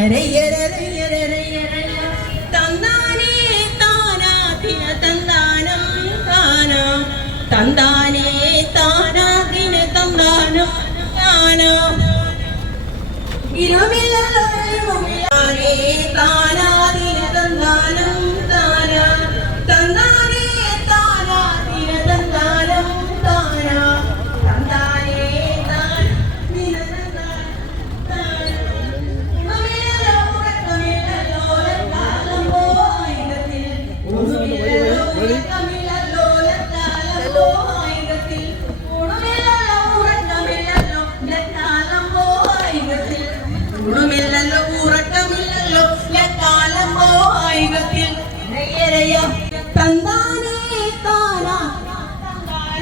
areia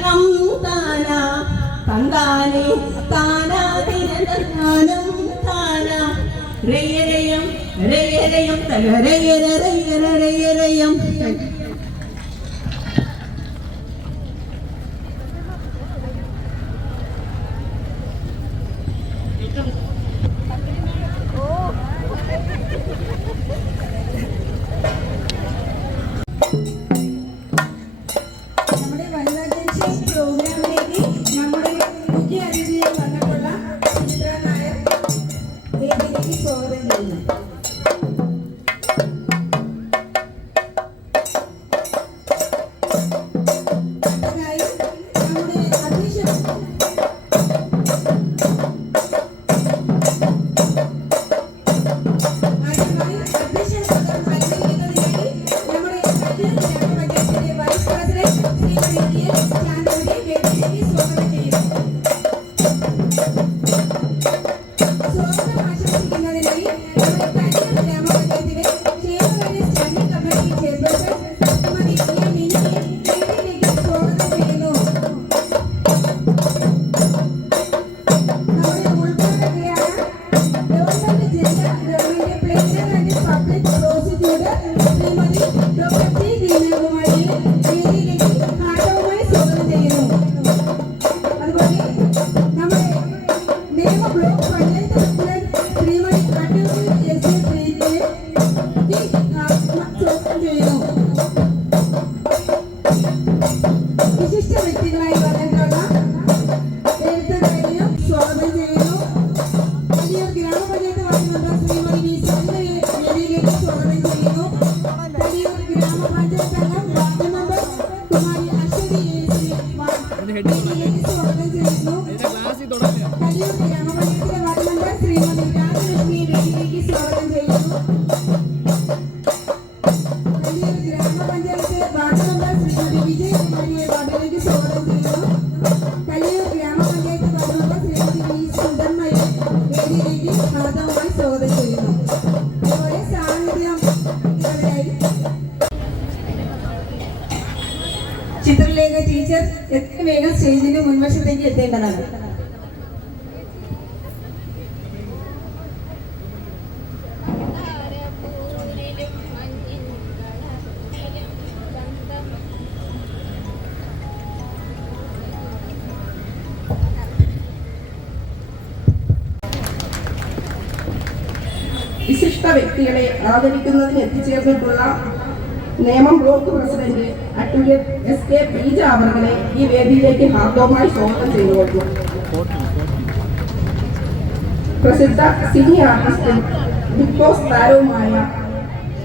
തന്താനം താന. തന്താനെ താനാ തിരതന്താനം താന. രയരയം രയരയം തകരയര സ്വാഗതം and public prosecutor Shrimati doctor T ദീനകുമാരിയെ വേദിയിലേക്ക് സ്വാഗതം ചെയ്യുന്നു. അതുപോലെ നമ്മുടെ നിയമ block panchayat president Shrimati advocate S A പ്രീതിയെ വിശിഷ്ട വ്യക്തികളായി വന്നിട്ടുള്ള ചിത്രലേഖ ടീച്ചർ എത്ര വേഗം സ്റ്റേജിന്റെ മുൻവശത്തേക്ക് എത്തേണ്ടതാണ്. വിശിഷ്ട വ്യക്തികളെ ആദരിക്കുന്നതിന് എത്തിച്ചേർന്നിട്ടുള്ള Nemom block president advocate S K Peeja അവരുടെ ഈ വേദിയിലേക്ക് ഹാർദവുമായി സ്വാഗതം ചെയ്തുകൊള്ളുന്നു പ്രസിദ്ധ സിനി ആർട്ടിസ്റ്റും ബിഗ് ബോസ് താരവുമായ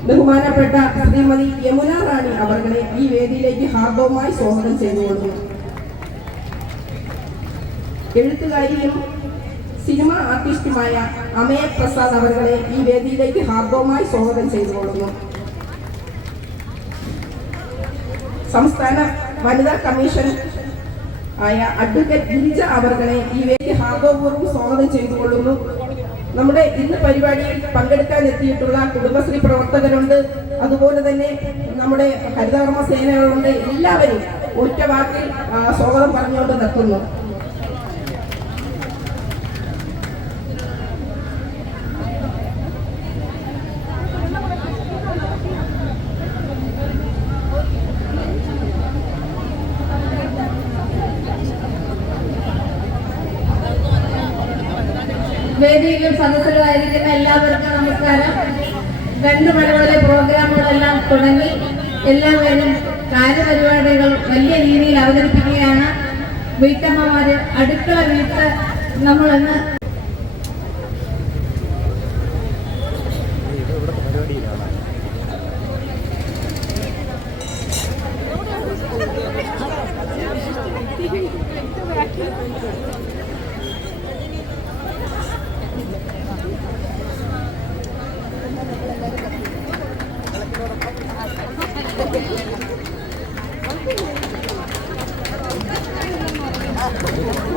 ബഹുമാനപ്പെട്ട ശ്രീമതി യമുന റാണി അവരുടെ ഈ വേദിയിലേക്ക് ഹാർദവുമായി സ്വാഗതം ചെയ്തുകൊള്ളുന്നു എഴുത്തുകാരിയും സിനിമ ആർട്ടിസ്റ്റുമായ അമയ പ്രസാദ് അവരുടെ ഈ വേദിയിലേക്ക് ഹാർദവുമായി സ്വാഗതം ചെയ്തുകൊള്ളുന്നു. സംസ്ഥാന വനിതാ കമ്മീഷൻ ആയ അഡ്വക്കേറ്റ് ഗിരിജ അവർകളെ ഈ വേദി ഹാർദവപൂർവം സ്വാഗതം ചെയ്തുകൊള്ളുന്നു. നമ്മുടെ ഇന്ന് പരിപാടിയിൽ പങ്കെടുക്കാൻ എത്തിയിട്ടുള്ള കുടുംബശ്രീ പ്രവർത്തകരുണ്ട്. അതുപോലെ തന്നെ നമ്മുടെ ഹരിതകർമ്മ സേനകളുണ്ട്. എല്ലാവരും ഒറ്റ വാക്കിൽ സ്വാഗതം പറഞ്ഞുകൊണ്ട് നിർത്തുന്നു. വേദിയിലും സദസ്സിലും ആയിരിക്കുന്ന എല്ലാവർക്കും നമസ്കാരം രണ്ടു മണിവരെ പ്രോഗ്രാമുകളെല്ലാം തുടങ്ങി എല്ലാവരും കാര്യപരിപാടികൾ വലിയ രീതിയിൽ അവതരിപ്പിക്കുകയാണ് വീട്ടമ്മമാര് അടുക്കള വീട്ട് നമ്മളൊന്ന് Thank you. Thank you.